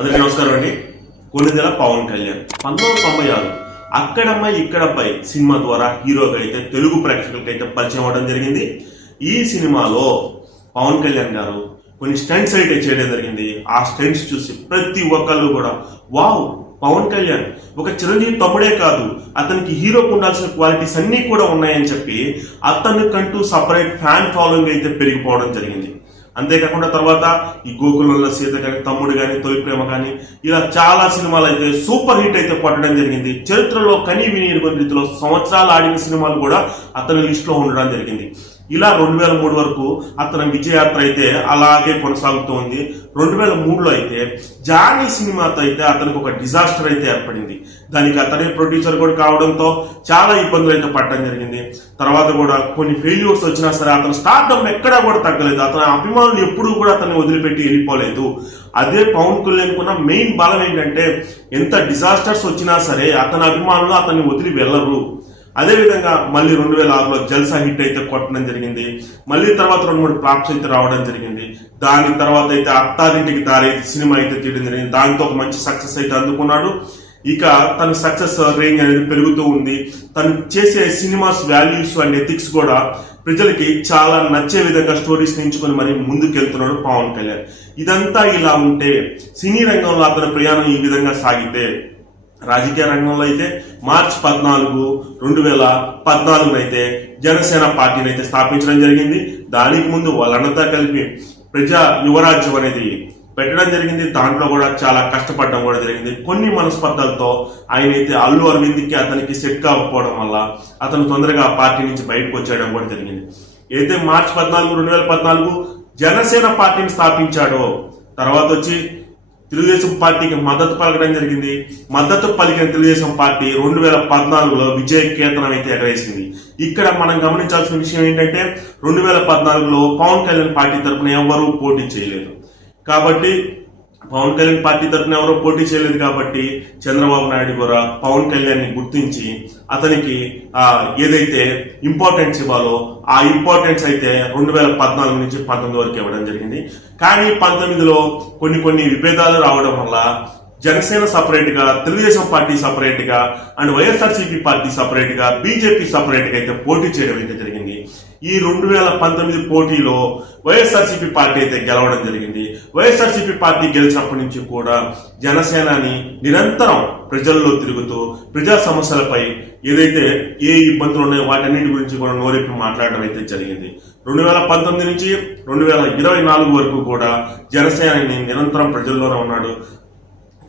అందరికీ నమస్కారం అండి. కొన్నిదెల పవన్ కళ్యాణ్ 1996 అక్కడమ్మాయి ఇక్కడబ్బాయి సినిమా ద్వారా హీరోగా అయితే తెలుగు ప్రేక్షకులకి అయితే పరిచయం అవడం జరిగింది. ఈ సినిమాలో పవన్ కళ్యాణ్ గారు కొన్ని స్టంట్స్ అయితే చేయడం జరిగింది. ఆ స్టంట్స్ చూసి ప్రతి ఒక్కళ్ళు కూడా వావ్, పవన్ కళ్యాణ్ ఒక చిరంజీవి తమ్ముడే కాదు, అతనికి హీరోకు ఉండాల్సిన క్వాలిటీస్ అన్ని కూడా ఉన్నాయని చెప్పి అతనికంటూ సపరేట్ ఫ్యాన్ ఫాలోయింగ్ అయితే పెరిగిపోవడం జరిగింది. అంతేకాకుండా తర్వాత ఈ గోకులంలో సీత కానీ, తమ్ముడు కానీ, తొలి ప్రేమ కానీ, ఇలా చాలా సినిమాలు అయితే సూపర్ హిట్ అయితే కొట్టడం జరిగింది. చరిత్రలో కనీ విని ఎరుగని రీతిలో సంవత్సరాలు ఆడిన సినిమాలు కూడా అతని లిస్ట్ లో ఉండడం జరిగింది. ఇలా 2003 వరకు అతని విజయయాత్ర అయితే అలాగే కొనసాగుతూ ఉంది. 2003లో అయితే జానీ సినిమాతో అయితే అతనికి ఒక డిజాస్టర్ అయితే ఏర్పడింది. దానికి అతనే ప్రొడ్యూసర్ కూడా కావడంతో చాలా ఇబ్బందులు అయితే పడడం జరిగింది. తర్వాత కూడా కొన్ని ఫెయిల్యూర్స్ వచ్చినా సరే అతను స్టార్డమ్ ఎక్కడా కూడా తగ్గలేదు. అతని అభిమానులు ఎప్పుడూ కూడా అతన్ని వదిలిపెట్టి వెళ్ళిపోలేదు. అదే పవన్ కళ్యాణ్ కున్న మెయిన్ బలం ఏంటంటే ఎంత డిజాస్టర్స్ వచ్చినా సరే అతని అభిమానులు అతన్ని వదిలి వెళ్ళరు. అదేవిధంగా మళ్ళీ 2006లో జల్సా హిట్ అయితే కొట్టడం జరిగింది. మళ్ళీ తర్వాత 2-3 ఫ్లాప్స్ అయితే రావడం జరిగింది. దాని తర్వాత అయితే అత్తారింటికి దారి సినిమా అయితే తీయడం జరిగింది. దాంతో ఒక మంచి సక్సెస్ అయితే అందుకున్నాడు. ఇక తన సక్సెస్ రేంజ్ అనేది పెరుగుతూ ఉంది. తను చేసే సినిమాస్ వాల్యూస్ అండ్ ఎథిక్స్ కూడా ప్రజలకి చాలా నచ్చే విధంగా స్టోరీస్ ఎంచుకొని మరి ముందుకెళ్తున్నాడు పవన్ కళ్యాణ్. ఇదంతా ఇలా ఉంటే సినీ రంగంలో అతని ప్రయాణం ఈ విధంగా సాగితే, రాజకీయ రంగంలో అయితే మార్చి 14, 2014 అయితే జనసేన పార్టీని అయితే స్థాపించడం జరిగింది. దానికి ముందు వాళ్ళంతా కలిపి ప్రజా యువరాజ్యం అనేది పెట్టడం జరిగింది. దాంట్లో కూడా చాలా కష్టపడడం కూడా జరిగింది. కొన్ని మనస్పర్ధలతో ఆయన అయితే అల్లు అరవింద్కి అతనికి సెట్ కాకపోవడం వల్ల అతను తొందరగా ఆ పార్టీ నుంచి బయటకు వచ్చేయడం కూడా జరిగింది. అయితే మార్చి 14, 2014 జనసేన పార్టీని స్థాపించాడో తర్వాత వచ్చి తెలుగుదేశం పార్టీకి మద్దతు పలకడం జరిగింది. మద్దతు పలికిన తెలుగుదేశం పార్టీ 2014లో విజయ కేతనం అయితే ఎగరేసింది. ఇక్కడ మనం గమనించాల్సిన విషయం ఏంటంటే 2014లో పవన్ కళ్యాణ్ పార్టీ తరఫున ఎవరూ పోటీ చేయలేదు. కాబట్టి పవన్ కళ్యాణ్ పార్టీ తరఫున ఎవరో పోటీ చేయలేదు కాబట్టి చంద్రబాబు నాయుడు కూడా పవన్ కళ్యాణ్ ని గుర్తించి అతనికి ఏదైతే ఇంపార్టెన్స్ ఇవ్వాలో ఆ ఇంపార్టెన్స్ అయితే 2014 నుంచి 19 వరకు ఇవ్వడం జరిగింది. కానీ 19లో కొన్ని విభేదాలు రావడం వల్ల జనసేన సపరేట్ గా, తెలుగుదేశం పార్టీ సపరేట్ గా అండ్ వైఎస్ఆర్సీపీ పార్టీ సపరేట్ గా, బీజేపీ సపరేట్ గా అయితే పోటీ చేయడం అయితే జరిగింది. ఈ 2019 పోటీలో వైఎస్ఆర్సీపీ పార్టీ అయితే గెలవడం జరిగింది. వైఎస్ఆర్సీపీ పార్టీ గెలిచినప్పటి నుంచి కూడా జనసేనాని నిరంతరం ప్రజల్లో తిరుగుతూ ప్రజా సమస్యలపై ఏదైతే ఏ ఇబ్బందులు ఉన్నాయో వాటన్నిటి గురించి కూడా నోరెప్పి మాట్లాడడం అయితే జరిగింది. 2019 నుంచి 2024 వరకు కూడా జనసేనాని నిరంతరం ప్రజల్లోనే ఉన్నాడు.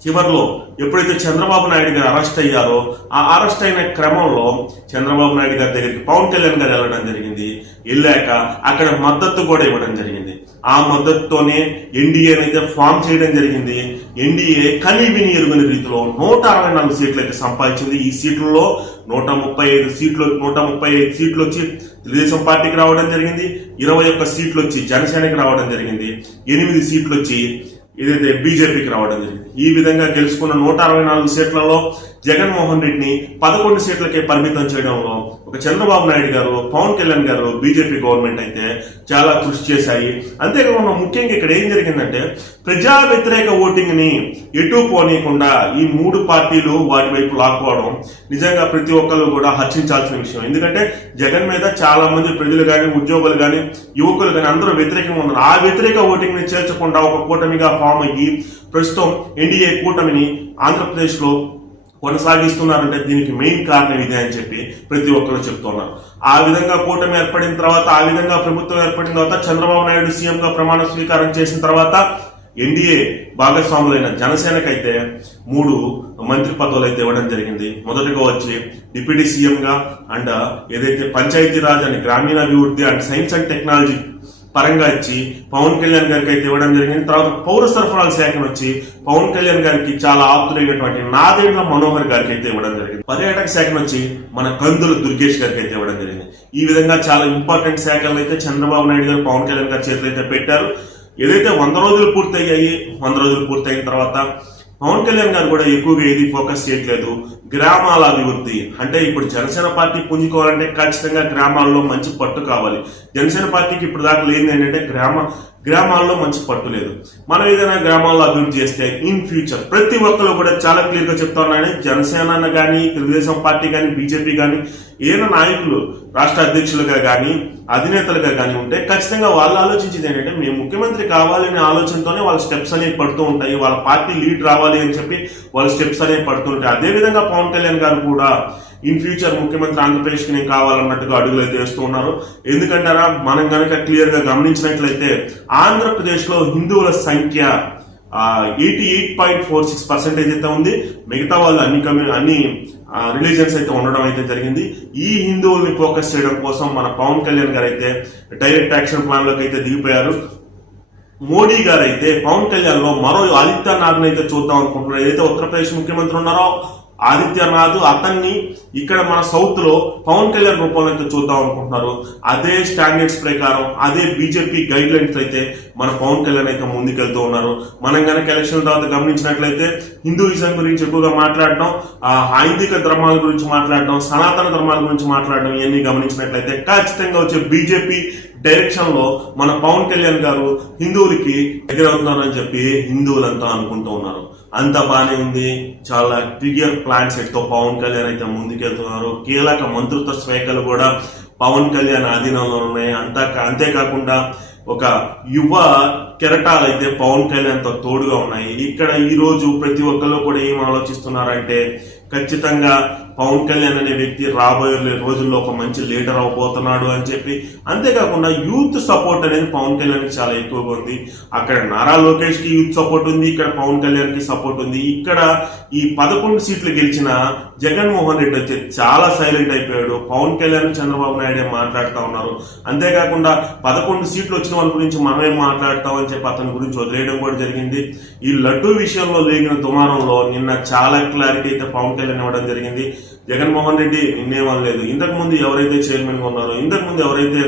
చివరిలో ఎప్పుడైతే చంద్రబాబు నాయుడు గారు అరెస్ట్ అయ్యారో ఆ అరెస్ట్ అయిన క్రమంలో చంద్రబాబు నాయుడు గారి దగ్గరికి పవన్ కళ్యాణ్ గారు వెళ్ళడం జరిగింది. వెళ్ళాక అక్కడ మద్దతు కూడా ఇవ్వడం జరిగింది. ఆ మద్దతుతోనే ఎన్డీఏని అయితే ఫామ్ చేయడం జరిగింది. ఎన్డీఏ కనీ విని ఎరుగని రీతిలో 164 సీట్లు అయితే సంపాదించింది. ఈ సీట్లలో 135 సీట్లు వచ్చి తెలుగుదేశం పార్టీకి రావడం జరిగింది. 21 సీట్లు వచ్చి జనసేనకి రావడం జరిగింది. 8 సీట్లు వచ్చి ఏదైతే బీజేపీకి రావడం జరిగింది. ఈ విధంగా గెలుచుకున్న 164 సీట్లలో జగన్మోహన్ రెడ్డిని 11 సీట్లకే పరిమితం చేయడంలో ఒక చంద్రబాబు నాయుడు గారు, పవన్ కళ్యాణ్ గారు, బీజేపీ గవర్నమెంట్ అయితే చాలా కృషి చేశాయి. అంతేకాకుండా ముఖ్యంగా ఇక్కడ ఏం జరిగిందంటే ప్రజా వ్యతిరేక ఓటింగ్ ని ఎటు పోనీయకుండా ఈ 3 పార్టీలు వాటి వైపు లాక్కోవడం నిజంగా ప్రతి ఒక్కరు కూడా హర్షించాల్సిన విషయం. ఎందుకంటే జగన్ మీద చాలా మంది ప్రజలు కానీ, ఉద్యోగులు కానీ, యువకులు కానీ అందరూ వ్యతిరేకంగా ఉన్నారు. ఆ వ్యతిరేక ఓటింగ్ ని చేర్చకుండా ఒక కూటమిగా ఫామ్ అయ్యి ప్రస్తుతం ఎన్డీఏ కూటమిని ఆంధ్రప్రదేశ్ లో కొనసాగిస్తున్నారంటే దీనికి మెయిన్ కారణం ఇదే అని చెప్పి ప్రతి ఒక్కరు చెప్తున్నారు. ఆ విధంగా కూటమి ఏర్పడిన తర్వాత, ఆ విధంగా ప్రభుత్వం ఏర్పడిన తర్వాత చంద్రబాబు నాయుడు సీఎం గా ప్రమాణ స్వీకారం చేసిన తర్వాత ఎన్డీఏ భాగస్వాములైన జనసేనకైతే 3 మంత్రి పదవులు అయితే ఇవ్వడం జరిగింది. మొదటగా వచ్చి డిప్యూటీ సీఎం గా అండ్ ఏదైతే పంచాయతీరాజ్ అండ్ గ్రామీణాభివృద్ధి అండ్ సైన్స్ అండ్ టెక్నాలజీ పరంగా ఇచ్చి పవన్ కళ్యాణ్ గారికి అయితే ఇవ్వడం జరిగింది. తర్వాత పౌర సరఫరాల శాఖను వచ్చి పవన్ కళ్యాణ్ గారికి చాలా ఆప్తులైనటువంటి నాదెండ్ల మనోహర్ గారికి అయితే ఇవ్వడం జరిగింది. పర్యాటక శాఖను వచ్చి మన కందుల దుర్గేష్ గారికి అయితే ఇవ్వడం జరిగింది. ఈ విధంగా చాలా ఇంపార్టెంట్ శాఖలు అయితే చంద్రబాబు నాయుడు గారు పవన్ కళ్యాణ్ గారి చేతులు అయితే పెట్టారు. ఏదైతే 100 రోజులు పూర్తయ్యాయి, 100 రోజులు పూర్తయిన తర్వాత పవన్ కళ్యాణ్ గారు కూడా ఎక్కువగా ఏది ఫోకస్ చేయట్లేదు. గ్రామాల అభివృద్ధి అంటే ఇప్పుడు జనసేన పార్టీ పుంజుకోవాలంటే ఖచ్చితంగా గ్రామాల్లో మంచి పట్టు కావాలి. జనసేన పార్టీకి ఇప్పుడు దాకా లేదు ఏంటంటే గ్రామాల్లో మంచి పట్టు లేదు. మనం ఏదైనా గ్రామాల్లో అభివృద్ధి చేస్తే ఇన్ ఫ్యూచర్ ప్రతి ఒక్కరు కూడా చాలా క్లియర్ గా చెప్తా ఉన్నారని జనసేన కానీ, తెలుగుదేశం పార్టీ కానీ, బీజేపీ కానీ ఏదైనా నాయకులు రాష్ట్ర అధ్యక్షులుగా కానీ, అధినేతలుగా కానీ ఉంటే ఖచ్చితంగా వాళ్ళు ఆలోచించేది ఏంటంటే మేము ముఖ్యమంత్రి కావాలనే ఆలోచనతోనే వాళ్ళ స్టెప్స్ అనేవి పడుతూ ఉంటాయి. వాళ్ళ పార్టీ లీడ్ రావాలి అని చెప్పి వాళ్ళ స్టెప్స్ అనేవి పడుతూ ఉంటాయి. అదేవిధంగా పవన్ కళ్యాణ్ గారు కూడా ఇన్ ఫ్యూచర్ ముఖ్యమంత్రి ఆంధ్రప్రదేశ్ కి నేను కావాలన్నట్టుగా అడుగులు అయితే వేస్తూ ఉన్నారు. ఎందుకంటారా, మనం కనుక క్లియర్ గా గమనించినట్లయితే ఆంధ్రప్రదేశ్ లో హిందువుల సంఖ్య 88.46% అయితే ఉంది. మిగతా వాళ్ళు అన్ని రిలీజియన్స్ అయితే ఉండడం అయితే జరిగింది. ఈ హిందువుల్ని ఫోకస్ చేయడం కోసం మన పవన్ కళ్యాణ్ గారు అయితే డైరెక్ట్ యాక్షన్ ప్లాన్ లోకి అయితే దిగిపోయారు. మోడీ గారు అయితే పవన్ కళ్యాణ్ లో మరో ఆదిత్యనాథ్ అయితే చూద్దాం అనుకుంటున్నారు. ఏదైతే ఉత్తరప్రదేశ్ ముఖ్యమంత్రి ఉన్నారో ఆదిత్యనాథ్, అతన్ని ఇక్కడ మన సౌత్ లో పవన్ కళ్యాణ్ రూపంలో అయితే చూద్దాం అనుకుంటున్నారు. అదే స్టాండర్డ్స్ ప్రకారం, అదే బీజేపీ గైడ్ లైన్స్ అయితే మన పవన్ కళ్యాణ్ అయితే ముందుకెళ్తూ ఉన్నారు. మనం కనుక ఎలక్షన్ తర్వాత గమనించినట్లయితే హిందూయిజం గురించి ఎక్కువగా మాట్లాడడం, హైందిక ధర్మాల గురించి మాట్లాడడం, సనాతన ధర్మాల గురించి మాట్లాడడం ఇవన్నీ గమనించినట్లయితే ఖచ్చితంగా వచ్చే బీజేపీ డైరెక్షన్ లో మన పవన్ కళ్యాణ్ గారు హిందువులకి ఎదురవుతున్నారు అని చెప్పి హిందువులంతా అనుకుంటూ ఉన్నారు. అంత బానే ఉంది. చాలా క్లియర్ ప్లాన్ సెట్ తో పవన్ కళ్యాణ్ అయితే ముందుకెళ్తున్నారు. కీలక మంత్రిత్వ శాఖలు కూడా పవన్ కళ్యాణ్ ఆధీనంలో ఉన్నాయి. అంతేకాకుండా ఒక యువ కెరటాలు అయితే పవన్ కళ్యాణ్ తో తోడుగా ఉన్నాయి. ఇక్కడ ఈ రోజు ప్రతి ఒక్కరు కూడా ఏం ఆలోచిస్తున్నారంటే ఖచ్చితంగా పవన్ కళ్యాణ్ అనే వ్యక్తి రాబోయే రోజుల్లో ఒక మంచి లీడర్ అవబోతున్నాడు అని చెప్పి, అంతేకాకుండా యూత్ సపోర్ట్ అనేది పవన్ కళ్యాణ్ కి చాలా ఎక్కువగా ఉంది. అక్కడ నారా లోకేష్ కి యూత్ సపోర్ట్ ఉంది, ఇక్కడ పవన్ కళ్యాణ్ కి సపోర్ట్ ఉంది. ఇక్కడ ఈ 11 సీట్లు గెలిచిన జగన్మోహన్ రెడ్డి వచ్చి చాలా సైలెంట్ అయిపోయాడు. పవన్ కళ్యాణ్, చంద్రబాబు నాయుడు మాట్లాడుతూ ఉన్నారు. అంతేకాకుండా 11 సీట్లు వచ్చిన వాళ్ళ గురించి మనమేం మాట్లాడతామని చెప్పి అతని గురించి వదిలేయడం కూడా జరిగింది. ఈ లడ్డూ విషయంలో లేగిన దుమారంలో నిన్న చాలా క్లారిటీ అయితే పవన్ కళ్యాణ్ ఇవ్వడం జరిగింది. జగన్మోహన్ రెడ్డి నిన్నేమనలేదు. ఇంతకు ముందు ఎవరైతే చైర్మన్ గా ఉన్నారో, ఇంతకు ముందు ఎవరైతే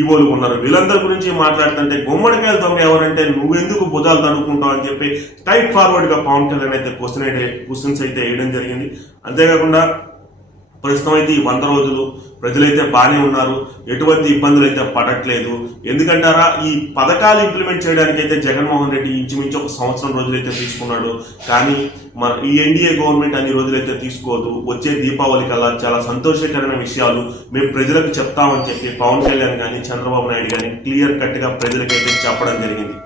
ఈవోలు ఉన్నారో వీళ్ళందరి గురించి మాట్లాడుతుంటే గుమ్మడికాయలు దొంగ ఎవరంటే నువ్వెందుకు భుజాలు తడుకుంటావు అని చెప్పి స్ట్రైట్ ఫార్వర్డ్ గా పవన్ కళ్యాణ్ అయితే క్వశ్చన్స్ అయితే వేయడం జరిగింది. అంతేకాకుండా ప్రస్తుతం అయితే ఈ 100 రోజులు ప్రజలైతే బాగానే ఉన్నారు, ఎటువంటి ఇబ్బందులు అయితే పడట్లేదు. ఎందుకంటారా, ఈ పథకాలు ఇంప్లిమెంట్ చేయడానికి అయితే జగన్మోహన్ రెడ్డి ఇంచుమించు 1 సంవత్సరం రోజులైతే తీసుకున్నాడు. కానీ మన ఈ ఎన్డీఏ గవర్నమెంట్ అన్ని రోజులైతే తీసుకోదు. వచ్చే దీపావళి కల్లా చాలా సంతోషకరమైన విషయాలు మేము ప్రజలకు చెప్తామని చెప్పి పవన్ కళ్యాణ్ కానీ, చంద్రబాబు నాయుడు కానీ క్లియర్ కట్ గా ప్రజలకైతే చెప్పడం జరిగింది.